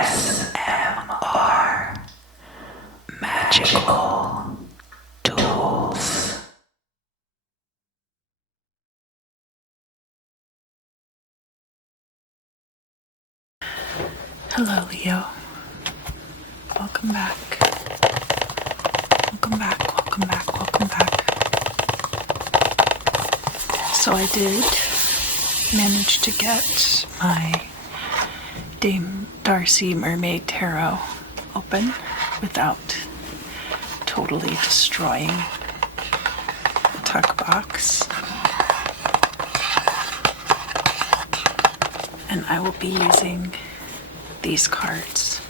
ASMR Magical Tools. Hello, Leo. Welcome back. Welcome back, welcome back, welcome back. So I did manage to get my Dame Darcy Mermaid Tarot open without totally destroying the tuck box. And I will be using these cards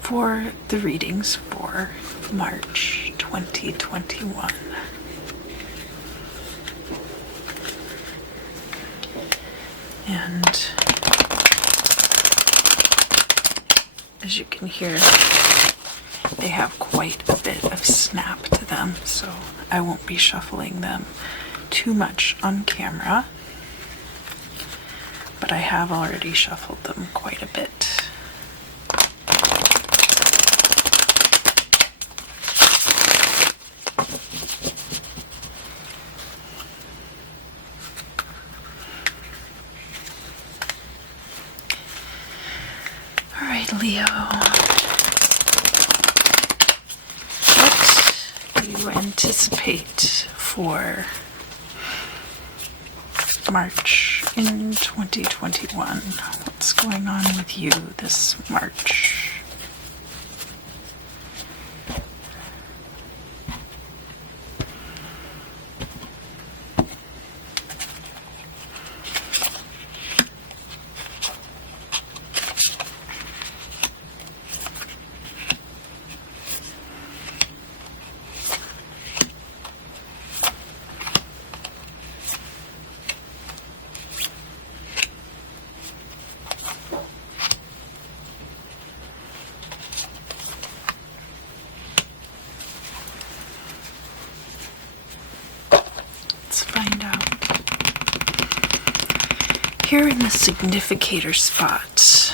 for the readings for March 2021. And as you can hear, they have quite a bit of snap to them, so I won't be shuffling them too much on camera, but I have already shuffled them quite a bit. Leo, what do you anticipate for March in 2021? What's going on with you this March? Here in the significator spot,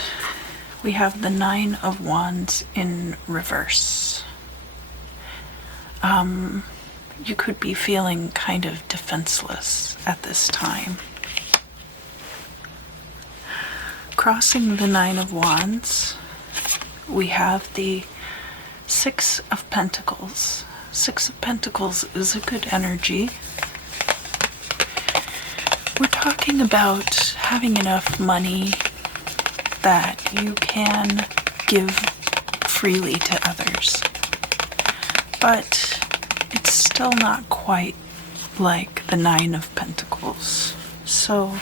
we have the Nine of Wands in reverse. You could be feeling kind of defenseless at this time. Crossing the Nine of Wands, we have the Six of Pentacles. Six of Pentacles is a good energy. We're talking about having enough money that you can give freely to others, but it's still not quite like the Nine of Pentacles, so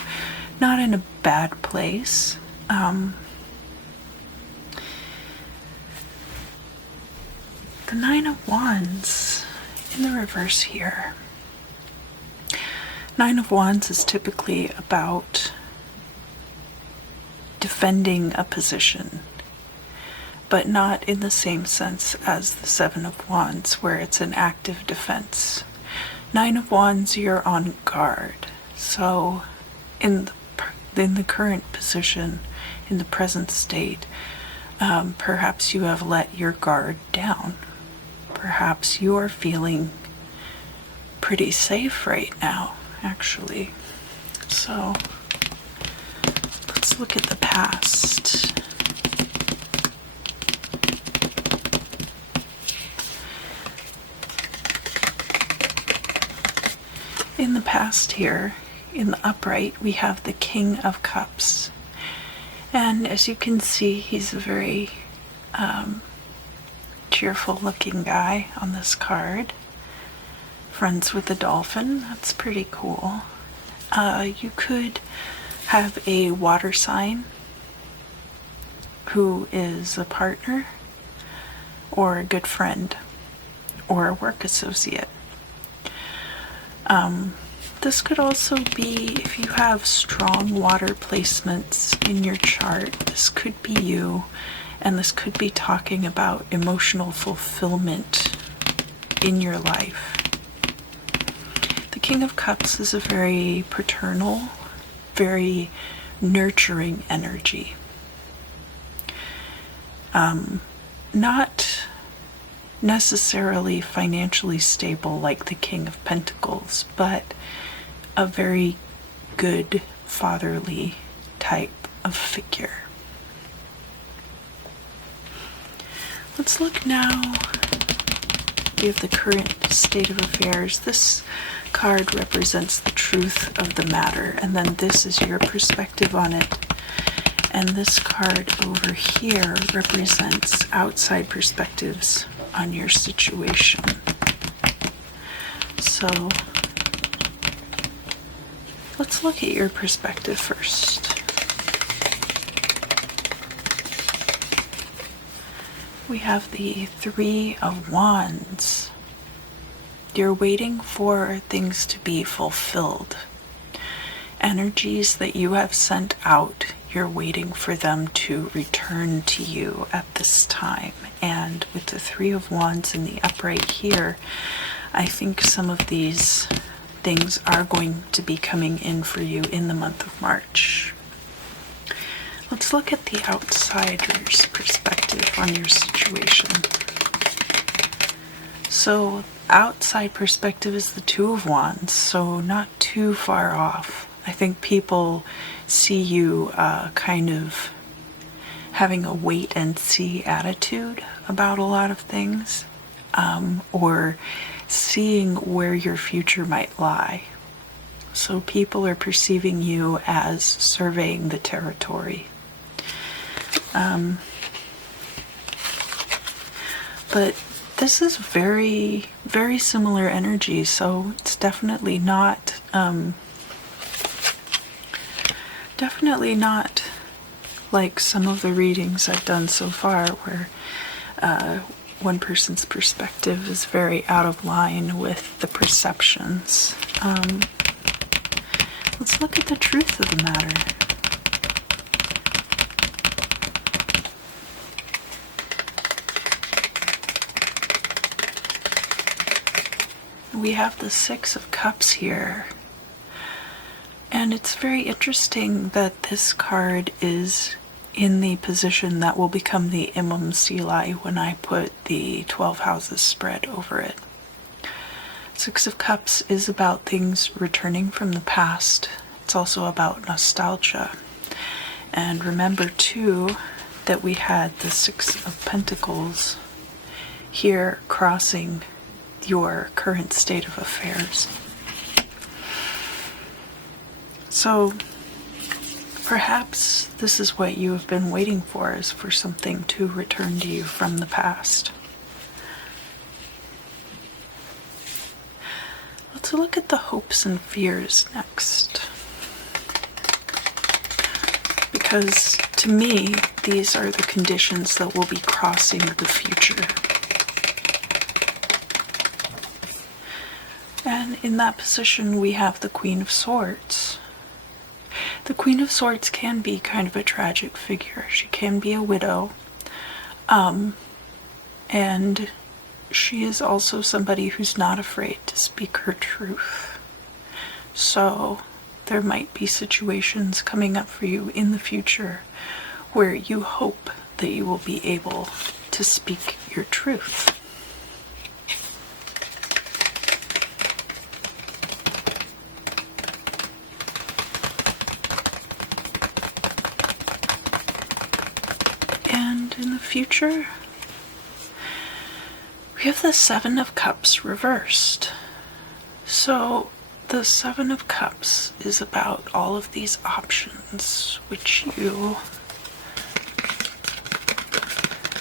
not in a bad place. The Nine of Wands in the reverse here. Nine of Wands is typically about defending a position, but not in the same sense as the Seven of Wands, where it's an active defense. Nine of Wands, you're on guard. So in the current position, in the present state, perhaps you have let your guard down. Perhaps you are feeling pretty safe right now, actually. So let's look at the past. In the past here, in the upright, we have the King of Cups. And as you can see, he's a very cheerful looking guy on this card. Friends with a dolphin, that's pretty cool. You could have a water sign who is a partner or a good friend or a work associate. This could also be if you have strong water placements in your chart. This could be you, and this could be talking about emotional fulfillment in your life. The King of Cups is a very paternal, very nurturing energy. Not necessarily financially stable like the King of Pentacles, but a very good fatherly type of figure. Let's look now. We have the current state of affairs. This card represents the truth of the matter, and then this is your perspective on it. And this card over here represents outside perspectives on your situation. So let's look at your perspective first. We have the Three of Wands. You're waiting for things to be fulfilled. Energies that you have sent out, you're waiting for them to return to you at this time. And with the Three of Wands in the upright here, I think some of these things are going to be coming in for you in the month of March. Let's look at the outsider's perspective on your situation. So, outside perspective is the Two of Wands, so not too far off. I think people see you kind of having a wait and see attitude about a lot of things, or seeing where your future might lie. So people are perceiving you as surveying the territory. But this is very, very similar energy, so it's definitely not like some of the readings I've done so far where one person's perspective is very out of line with the perceptions. Let's look at the truth of the matter. We have the Six of Cups here. And it's very interesting that this card is in the position that will become the Imam Silai when I put the 12 houses spread over it. Six of Cups is about things returning from the past. It's also about nostalgia. And remember too that we had the Six of Pentacles here crossing your current state of affairs. So perhaps this is what you have been waiting for, is for something to return to you from the past. Let's look at the hopes and fears next. Because to me, these are the conditions that will be crossing the future. And in that position, we have the Queen of Swords. The Queen of Swords can be kind of a tragic figure. She can be a widow. And she is also somebody who's not afraid to speak her truth. So there might be situations coming up for you in the future where you hope that you will be able to speak your truth. In the future, we have the Seven of Cups reversed. So the Seven of Cups is about all of these options which you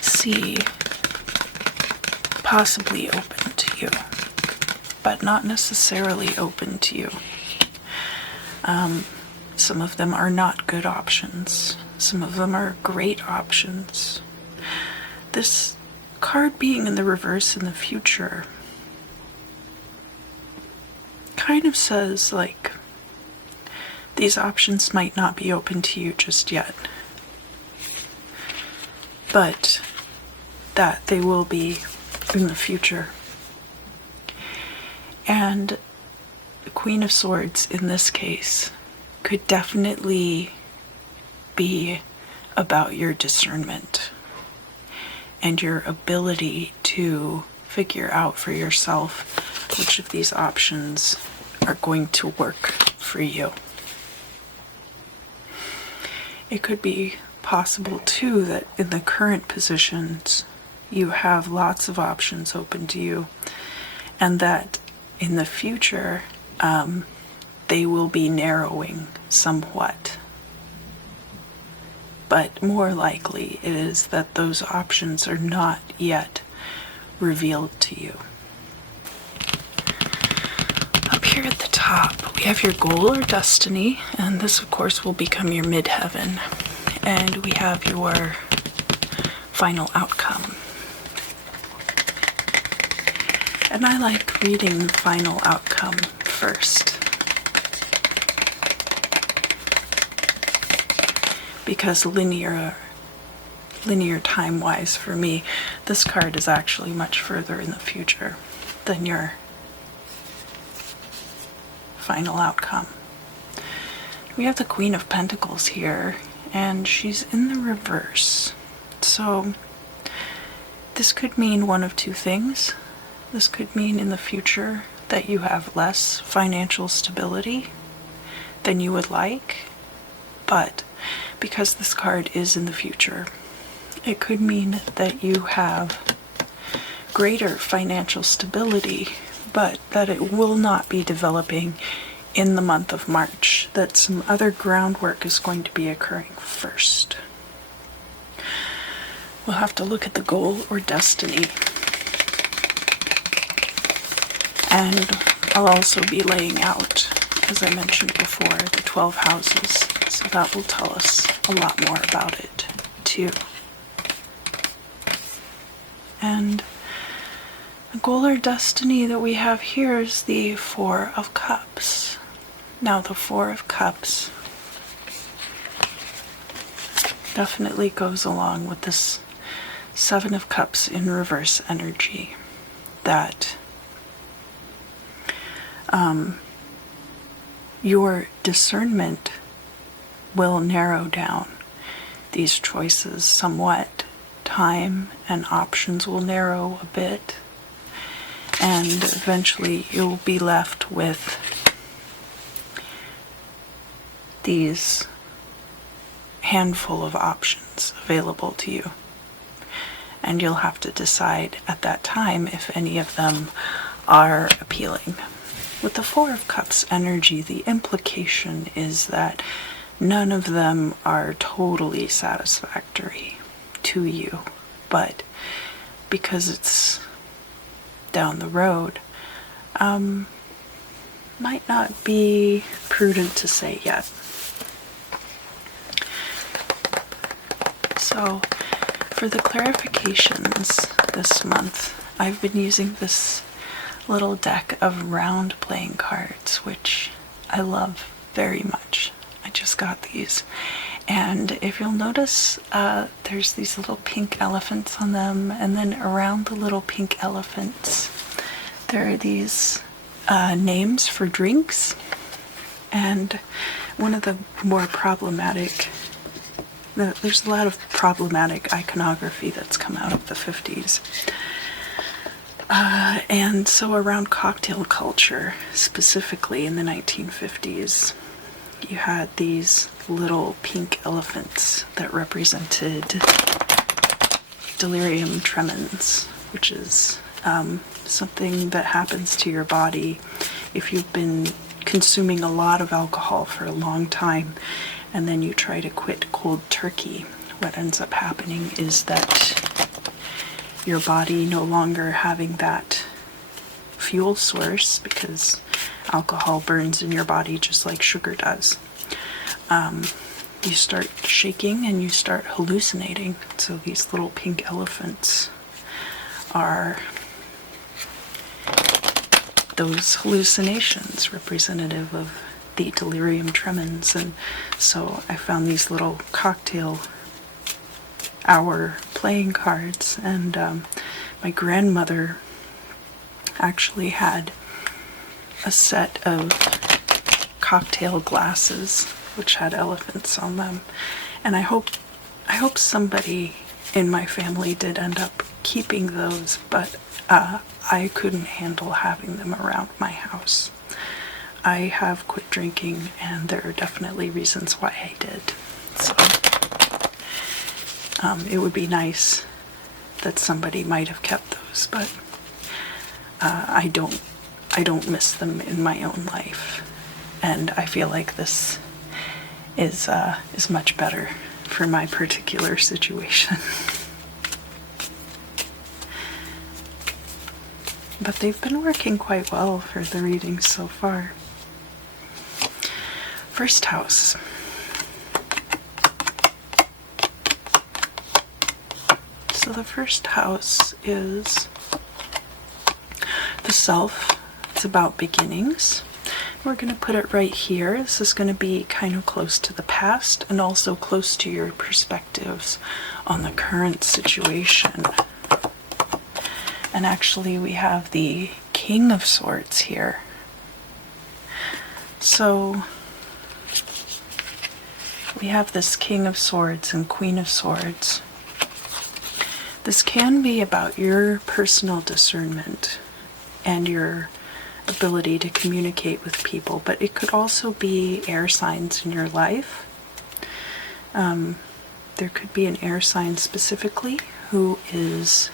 see possibly open to you, but not necessarily open to you. Some of them are not good options. Some of them are great options. This card being in the reverse in the future kind of says, like, these options might not be open to you just yet, but that they will be in the future. And the Queen of Swords in this case could definitely be about your discernment. and your ability to figure out for yourself which of these options are going to work for you. It could be possible too that in the current positions you have lots of options open to you, and that in the future they will be narrowing somewhat. But more likely it is that those options are not yet revealed to you. Up here at the top, we have your goal or destiny, and this of course will become your midheaven. And we have your final outcome. And I like reading the final outcome first, because linear time-wise for me, this card is actually much further in the future than your final outcome. We have the Queen of Pentacles here, and she's in the reverse. So this could mean one of two things. This could mean in the future that you have less financial stability than you would like, but because this card is in the future, it could mean that you have greater financial stability, but that it will not be developing in the month of March, that some other groundwork is going to be occurring first. We'll have to look at the goal or destiny. And I'll also be laying out, as I mentioned before, the 12 houses, so that will tell us a lot more about it too. And the goal or destiny that we have here is the Four of Cups. Now the Four of Cups definitely goes along with this Seven of Cups in reverse energy, that your discernment will narrow down these choices somewhat. Time and options will narrow a bit, and eventually you'll be left with these handful of options available to you. And you'll have to decide at that time if any of them are appealing. With the Four of Cups energy, the implication is that none of them are totally satisfactory to you, but because it's down the road, might not be prudent to say yet. So for the clarifications this month, I've been using this little deck of round playing cards, which I love very much. I just got these, and if you'll notice, there's these little pink elephants on them, and then around the little pink elephants there are these names for drinks. And one of the more problematic, there's a lot of problematic iconography that's come out of the 50s. And so around cocktail culture, specifically in the 1950s, you had these little pink elephants that represented delirium tremens, which is something that happens to your body if you've been consuming a lot of alcohol for a long time and then you try to quit cold turkey. What ends up happening is that your body no longer having that fuel source, because alcohol burns in your body just like sugar does, you start shaking and you start hallucinating. So these little pink elephants are those hallucinations representative of the delirium tremens. And so I found these little cocktail hour playing cards, and my grandmother actually had a set of cocktail glasses which had elephants on them, and I hope somebody in my family did end up keeping those, but I couldn't handle having them around my house. I have quit drinking, and there are definitely reasons why I did. So it would be nice that somebody might have kept those, but I don't miss them in my own life, and I feel like this is much better for my particular situation. But they've been working quite well for the readings so far. First house. So the first house is the self. It's about beginnings. We're going to put it right here. This is going to be kind of close to the past and also close to your perspectives on the current situation. And actually we have the King of Swords here. So we have this King of Swords and Queen of Swords. This can be about your personal discernment and your ability to communicate with people, but it could also be air signs in your life. There could be an air sign specifically who is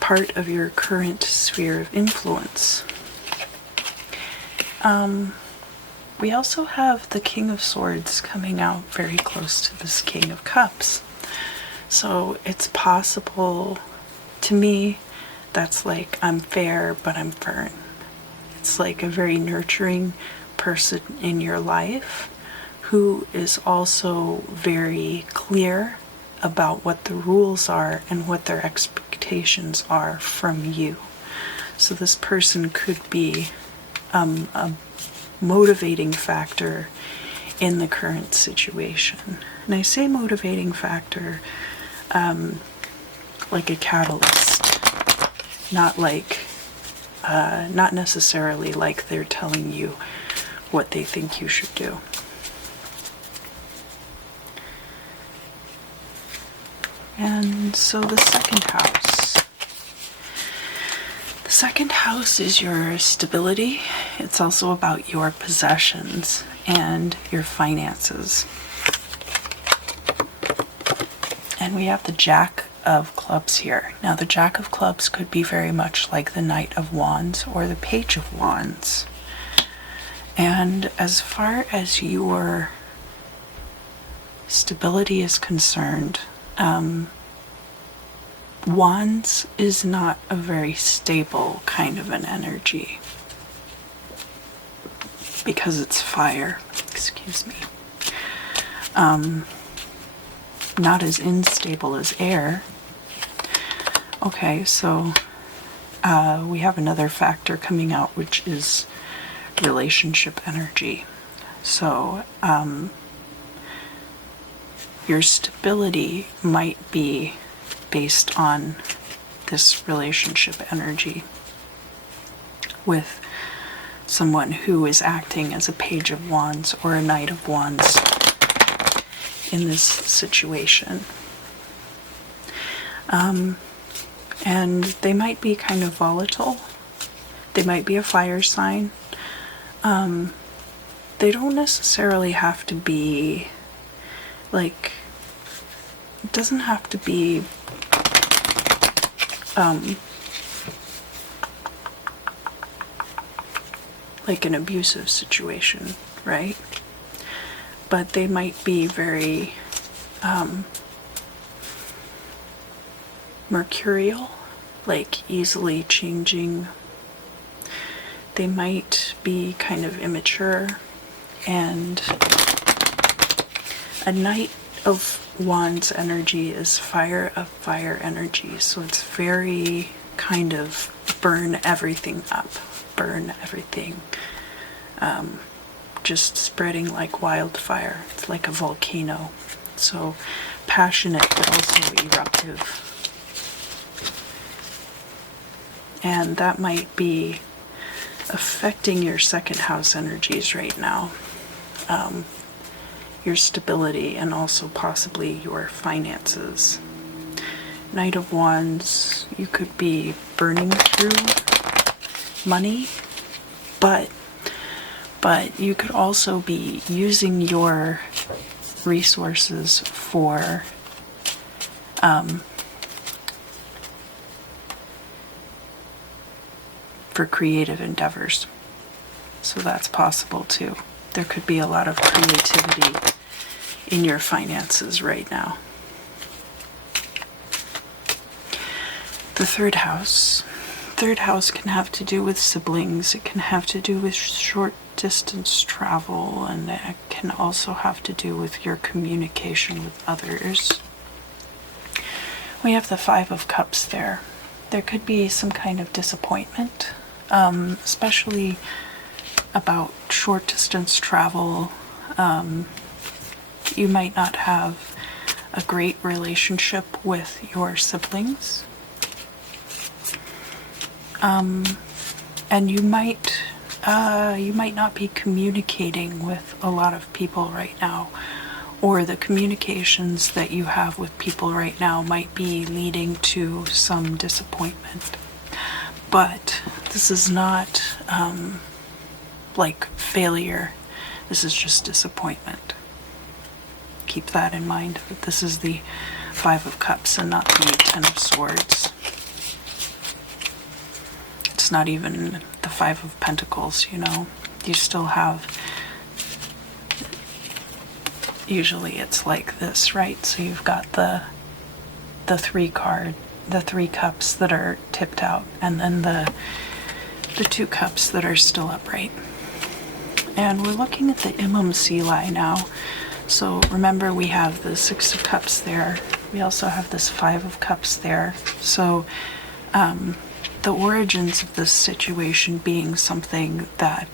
part of your current sphere of influence. We also have the King of Swords coming out very close to this King of Cups. So it's possible, to me, that's like I'm fair, but I'm firm. It's like a very nurturing person in your life who is also very clear about what the rules are and what their expectations are from you. So this person could be a motivating factor in the current situation. And I say motivating factor like a catalyst, not necessarily like they're telling you what they think you should do. And so the second house. The second house is your stability. It's also about your possessions and your finances. And we have the Jack of Clubs here. Now the Jack of Clubs could be very much like the Knight of Wands or the Page of Wands. And as far as your stability is concerned, Wands is not a very stable kind of an energy because it's fire. Excuse me. Not as unstable as air. Okay, so we have another factor coming out, which is relationship energy. So your stability might be based on this relationship energy with someone who is acting as a Page of Wands or a Knight of Wands in this situation. And they might be kind of volatile. They might be a fire sign. They don't necessarily have to be like, it doesn't have to be like an abusive situation, right? But they might be very mercurial, like easily changing. They might be kind of immature, and a Knight of Wands energy is fire of fire energy, so it's very kind of burn everything up, burn everything, just spreading like wildfire. It's like a volcano, so passionate but also eruptive. And that might be affecting your second house energies right now. your stability, and also possibly your finances. Knight of Wands, you could be burning through money, but you could also be using your resources for creative endeavors. So that's possible too. There could be a lot of creativity in your finances right now. The third house. Third house can have to do with siblings. It can have to do with short distance travel, and it can also have to do with your communication with others. We have the Five of Cups there. There could be some kind of disappointment, especially about short distance travel. You might not have a great relationship with your siblings. And you might not be communicating with a lot of people right now, or the communications that you have with people right now might be leading to some disappointment. But this is not like failure. This is just disappointment. Keep that in mind. This is the Five of Cups and not the Ten of Swords. It's not even the Five of Pentacles, you know. You still have, usually it's like this, right? So you've got the three cups that are tipped out, and then the two cups that are still upright. And we're looking at the Imam Sili now. So remember, we have the Six of Cups there. We also have this Five of Cups there. So the origins of this situation being something that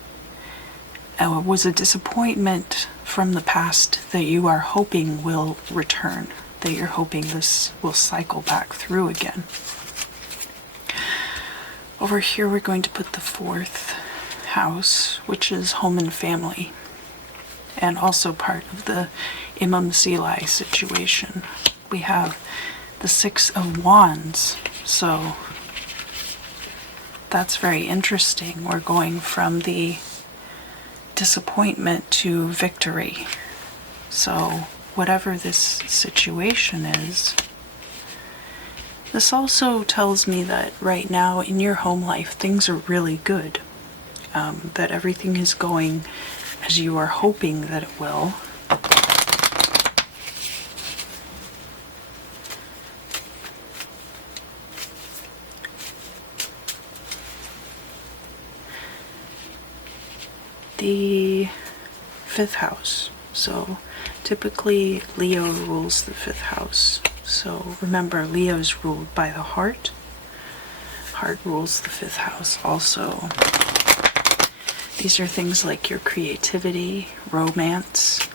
was a disappointment from the past that you are hoping will return, that you're hoping this will cycle back through again. Over here we're going to put the fourth house, which is home and family, and also part of the Imam Sili situation. We have the Six of Wands, so that's very interesting. We're going from the disappointment to victory. So whatever this situation is, this also tells me that right now in your home life things are really good, that everything is going as you are hoping that it will. The fifth house. So typically Leo rules the fifth house. So remember, Leo's ruled by the heart. Heart rules the fifth house also. These are things like your creativity, romance,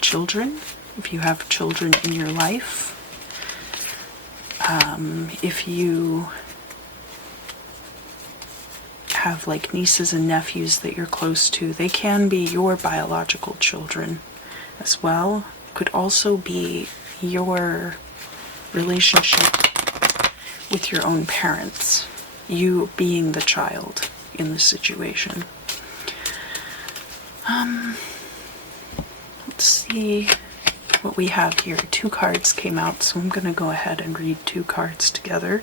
children, if you have children in your life. If you have like nieces and nephews that you're close to, they can be your biological children as well. Could also be your relationship with your own parents, you being the child in the situation. Let's see what we have here. Two cards came out, so I'm going to go ahead and read two cards together.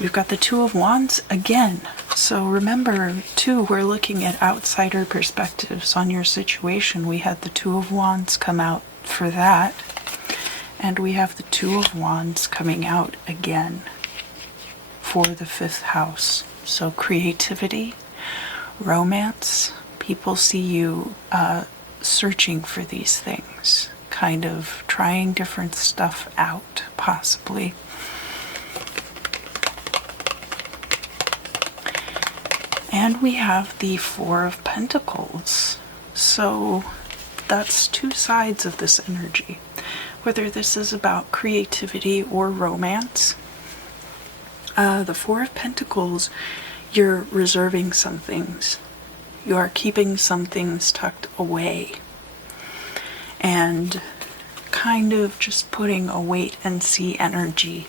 We've got the Two of Wands again. So remember, too, we're looking at outsider perspectives on your situation. We had the Two of Wands come out for that. And we have the Two of Wands coming out again for the fifth house. So creativity, romance, people see you searching for these things, kind of trying different stuff out, possibly. And we have the Four of Pentacles. So that's two sides of this energy. Whether this is about creativity or romance. The Four of Pentacles, you're reserving some things. You are keeping some things tucked away. and kind of just putting a wait and see energy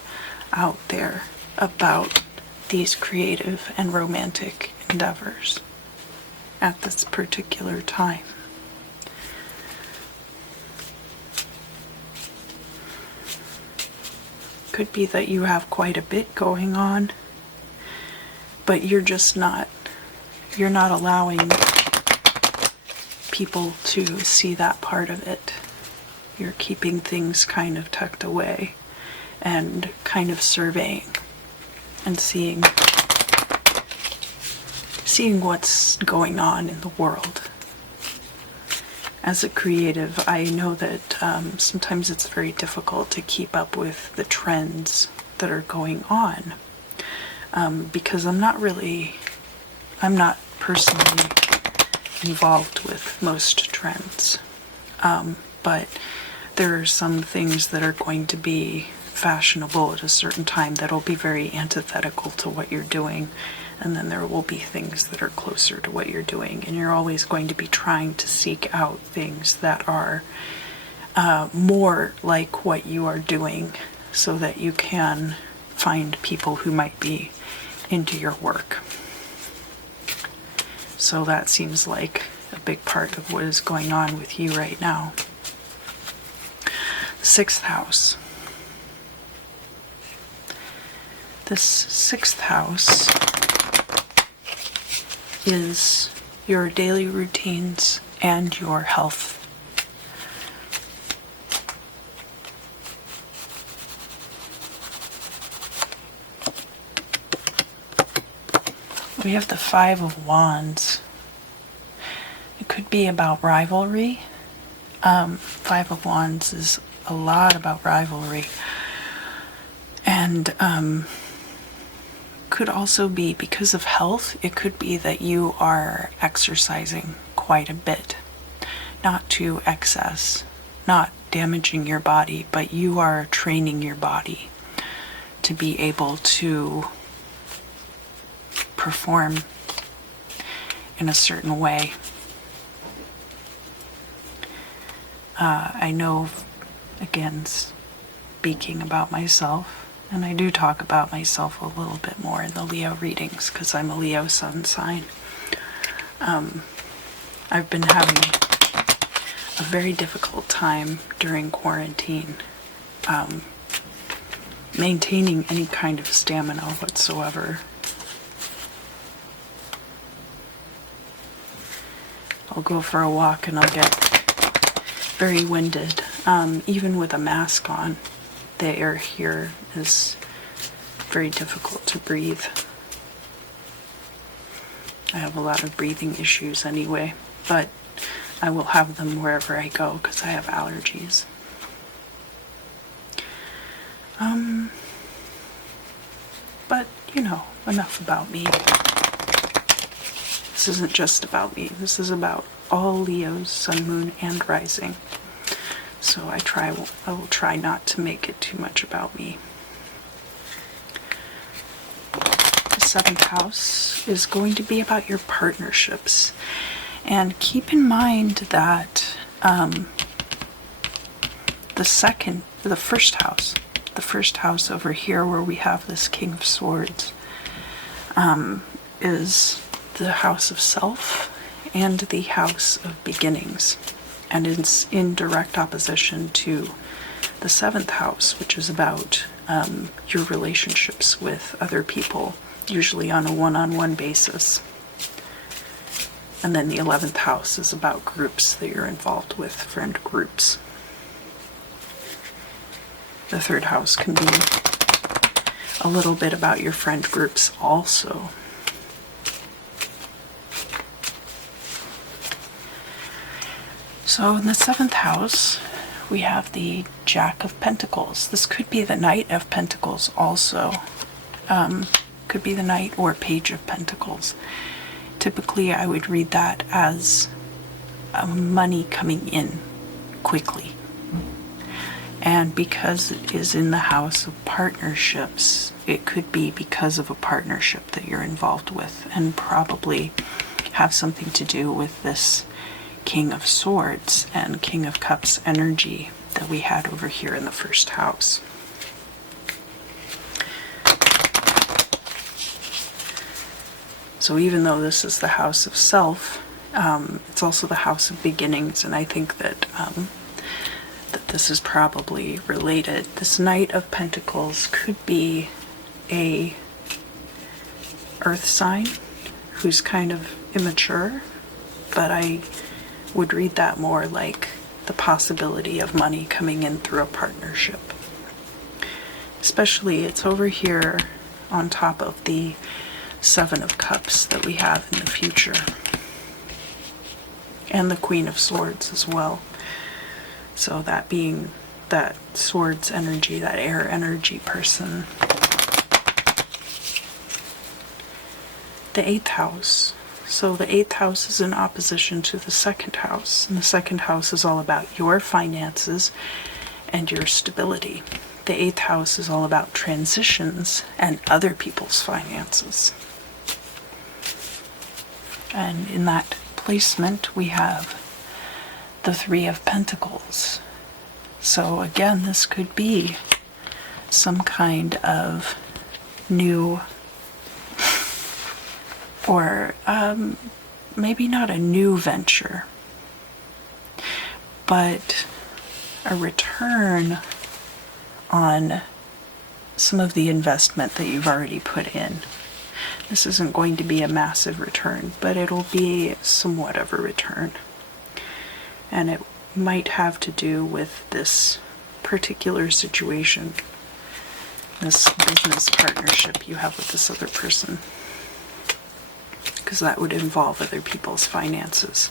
out there about these creative and romantic endeavors at this particular time. Could be that you have quite a bit going on, but you're not allowing people to see that part of it. You're keeping things kind of tucked away and kind of surveying and seeing what's going on in the world. As a creative, I know that sometimes it's very difficult to keep up with the trends that are going on, because I'm not personally involved with most trends, but there are some things that are going to be fashionable at a certain time that'll be very antithetical to what you're doing, and then there will be things that are closer to what you're doing, and you're always going to be trying to seek out things that are more like what you are doing, so that you can find people who might be into your work. So that seems like a big part of what is going on with you right now. Sixth house. This sixth house is your daily routines and your health. We have the Five of Wands. It could be about rivalry. Five of Wands is a lot about rivalry. And could also be because of health. It could be that you are exercising quite a bit. Not to excess, not damaging your body, but you are training your body to be able to perform in a certain way. I know, again, speaking about myself, and I do talk about myself a little bit more in the Leo readings because I'm a Leo sun sign. I've been having a very difficult time during quarantine maintaining any kind of stamina whatsoever. I'll go for a walk and I'll get very winded. Even with a mask on, the air here is very difficult to breathe. I have a lot of breathing issues anyway, but I will have them wherever I go because I have allergies. But, you know, enough about me. This isn't just about me. This is about all Leos, sun, moon, and rising. So I will try not to make it too much about me. The seventh house is going to be about your partnerships. And keep in mind that the first house over here where we have this King of Swords is the house of self and the house of beginnings, and it's in direct opposition to the seventh house, which is about your relationships with other people, usually on a one-on-one basis. And then the 11th house is about groups that you're involved with, friend groups. The third house can be a little bit about your friend groups also. So in the seventh house, we have the Jack of Pentacles. This could be the Knight of Pentacles also. Could be the Knight or Page of Pentacles. Typically, I would read that as money coming in quickly. And because it is in the house of partnerships, it could be because of a partnership that you're involved with, and probably have something to do with this King of Swords and King of Cups energy that we had over here in the first house. So even though this is the house of self, it's also the house of beginnings, and I think that that this is probably related. This Knight of Pentacles could be a earth sign who's kind of immature, but I would read that more like the possibility of money coming in through a partnership. Especially it's over here on top of the Seven of Cups that we have in the future. And the Queen of Swords as well. So that being that swords energy, that air energy person. The 8th house. So the 8th house is in opposition to the 2nd house. And the 2nd house is all about your finances and your stability. The 8th house is all about transitions and other people's finances. And in that placement, we have the 3 of Pentacles. So again, this could be some kind of new, or maybe not a new venture, but a return on some of the investment that you've already put in. This isn't going to be a massive return, but it'll be somewhat of a return. And it might have to do with this particular situation, this business partnership you have with this other person, because that would involve other people's finances.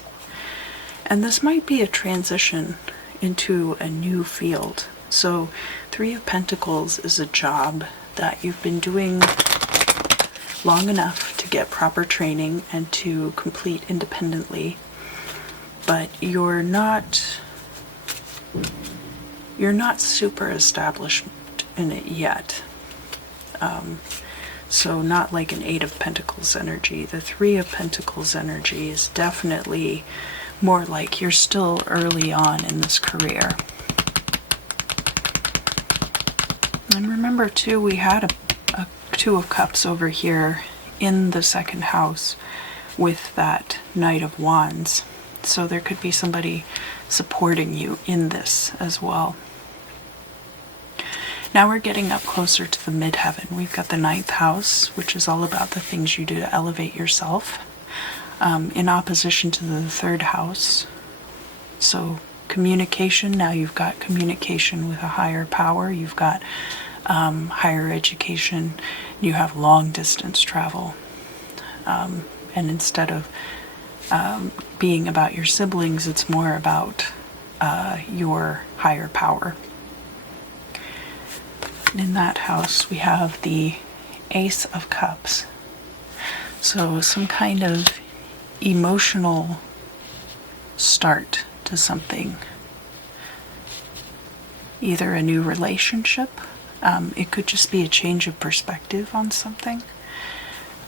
And this might be a transition into a new field. So 3 of Pentacles is a job that you've been doing long enough to get proper training and to complete independently, but you're not super established in it yet. So not like an 8 of Pentacles energy. The 3 of Pentacles energy is definitely more like you're still early on in this career. And remember too, we had a 2 of Cups over here in the 2nd house with that Knight of Wands. So there could be somebody supporting you in this as well. Now we're getting up closer to the midheaven. We've got the 9th house, which is all about the things you do to elevate yourself, in opposition to the 3rd house. So communication, now you've got communication with a higher power, you've got higher education, you have long distance travel. And instead of being about your siblings, it's more about your higher power. In that house, we have the Ace of Cups. So some kind of emotional start to something. Either a new relationship, it could just be a change of perspective on something.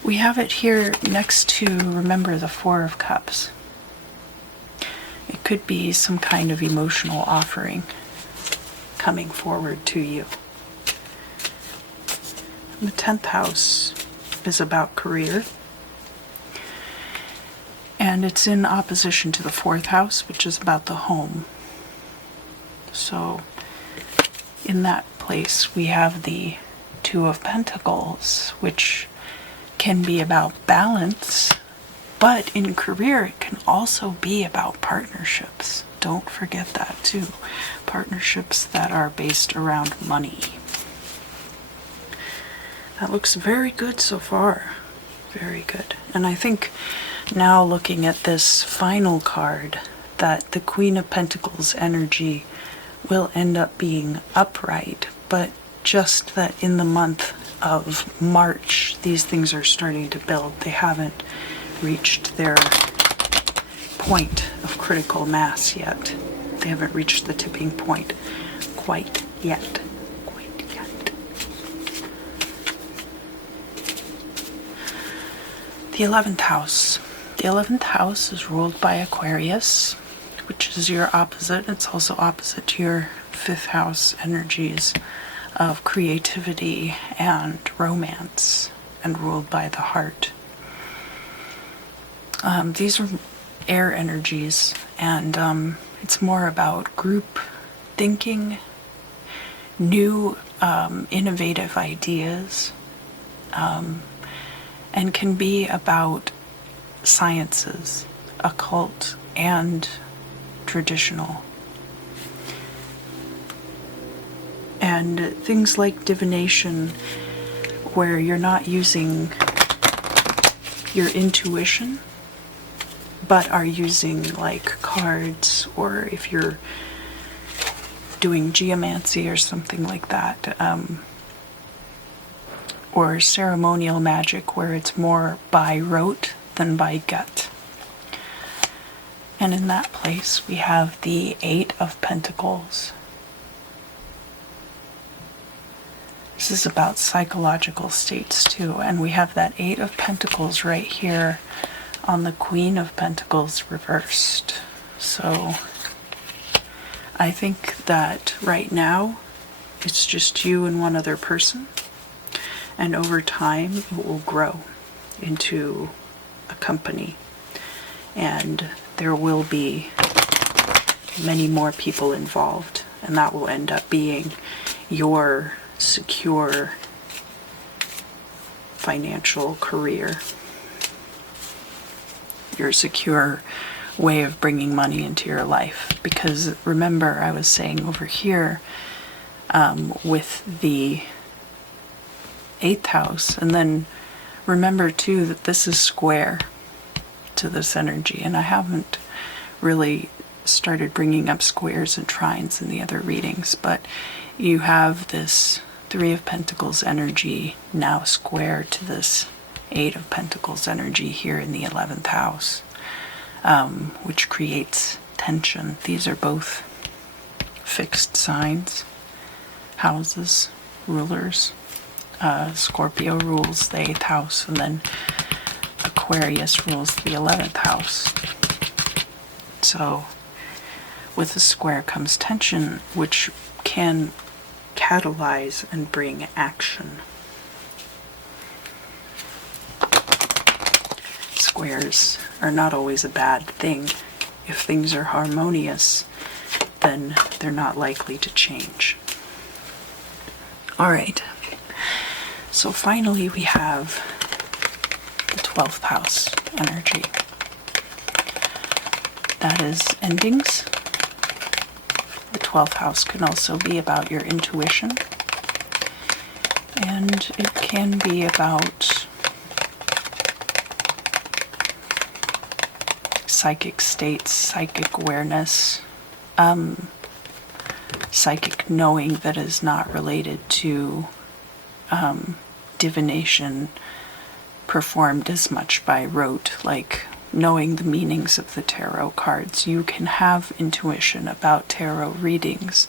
We have it here next to, remember, the 4 of Cups. It could be some kind of emotional offering coming forward to you. The 10th house is about career, and it's in opposition to the 4th house, which is about the home. So in that place we have the 2 of Pentacles, which can be about balance, but in career it can also be about partnerships. Don't forget that too. Partnerships that are based around money. That looks very good so far. Very good. And I think now looking at this final card that the Queen of Pentacles energy will end up being upright, but just that in the month of March these things are starting to build. They haven't reached their point of critical mass yet. They haven't reached the tipping point quite yet. The 11th house. The 11th house is ruled by Aquarius. which is your opposite. It's also opposite to your 5th house energies of creativity and romance, and ruled by the heart. These are air energies, and it's more about group thinking, new innovative ideas, and can be about sciences, occult and traditional. And things like divination, where you're not using your intuition, but are using like cards, or if you're doing geomancy or something like that, or ceremonial magic, where it's more by rote than by gut. And in that place we have the 8 of Pentacles. This is about psychological states too, and we have that 8 of Pentacles right here on the Queen of Pentacles reversed. So I think that right now it's just you and one other person, and over time it will grow into a company, and there will be many more people involved, and that will end up being your secure financial career, your secure way of bringing money into your life. Because remember, I was saying over here with the 8th house, and then remember too that this is square to this energy, and I haven't really started bringing up squares and trines in the other readings, but you have this 3 of Pentacles energy now square to this 8 of Pentacles energy here in the 11th house, which creates tension. These are both fixed signs, houses, rulers. Scorpio rules the 8th house, and then Aquarius rules the 11th house. So with the square comes tension, which can catalyze and bring action. Squares are not always a bad thing. If things are harmonious, then they're not likely to change. All right. So finally we have the 12th house energy. That is endings. The 12th house can also be about your intuition, and it can be about psychic states, psychic awareness, psychic knowing that is not related to divination performed as much by rote, like knowing the meanings of the tarot cards. You can have intuition about tarot readings,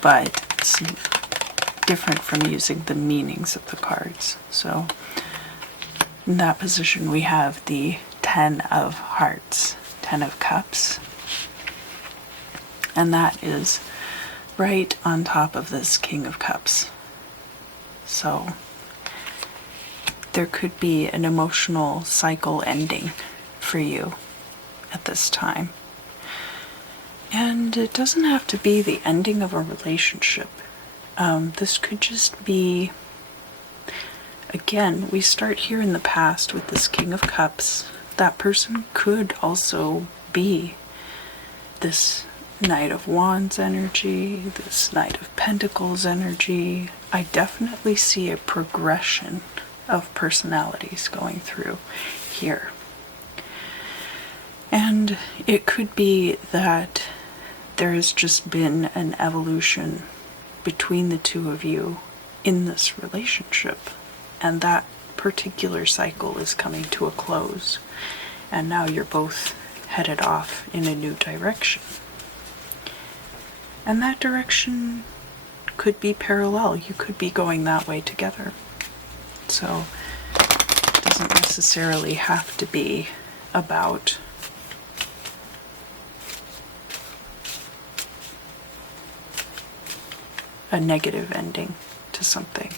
but it's different from using the meanings of the cards. So in that position we have the 10 of Hearts, 10 of Cups, and that is right on top of this King of Cups. So there could be an emotional cycle ending for you at this time. And it doesn't have to be the ending of a relationship. This could just be, again, we start here in the past with this King of Cups. That person could also be this Knight of Wands energy, this Knight of Pentacles energy. I definitely see a progression of personalities going through here. And it could be that there has just been an evolution between the two of you in this relationship, and that particular cycle is coming to a close, and now you're both headed off in a new direction. And that direction could be parallel. You could be going that way together. So it doesn't necessarily have to be about a negative ending to something.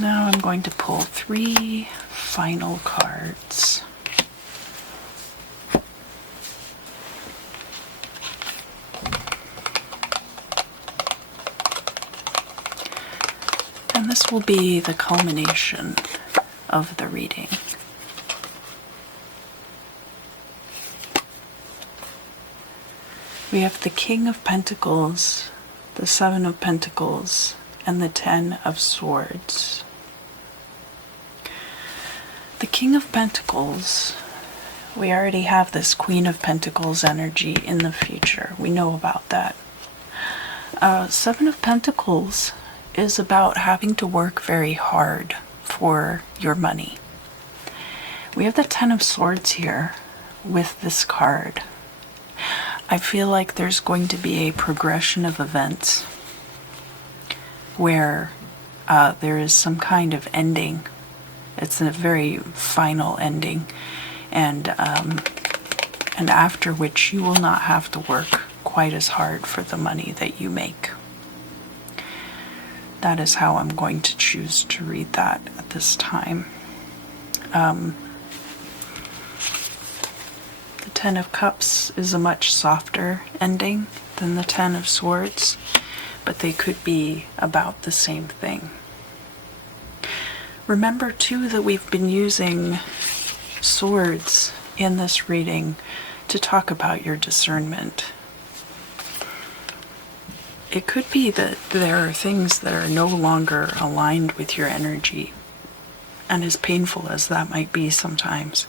Now I'm going to pull 3 final cards. And this will be the culmination of the reading. We have the King of Pentacles, the Seven of Pentacles, and the Ten of Swords. The King of Pentacles, we already have this Queen of Pentacles energy in the future. We know about that. Seven of Pentacles is about having to work very hard for your money. We have the Ten of Swords here with this card. I feel like there's going to be a progression of events where there is some kind of ending. It's a very final ending, and after which you will not have to work quite as hard for the money that you make. That is how I'm going to choose to read that at this time. The Ten of Cups is a much softer ending than the Ten of Swords, but they could be about the same thing. Remember too that we've been using swords in this reading to talk about your discernment. It could be that there are things that are no longer aligned with your energy, and as painful as that might be sometimes,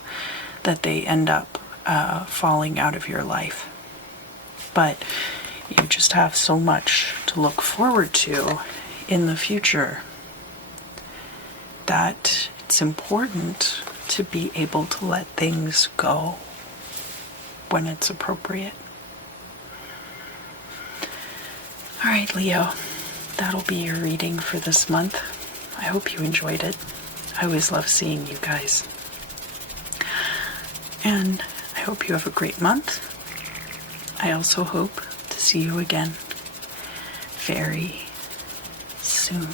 that they end up falling out of your life. But you just have so much to look forward to in the future that it's important to be able to let things go when it's appropriate. All right, Leo, that'll be your reading for this month. I hope you enjoyed it. I always love seeing you guys. And I hope you have a great month. I also hope to see you again very soon.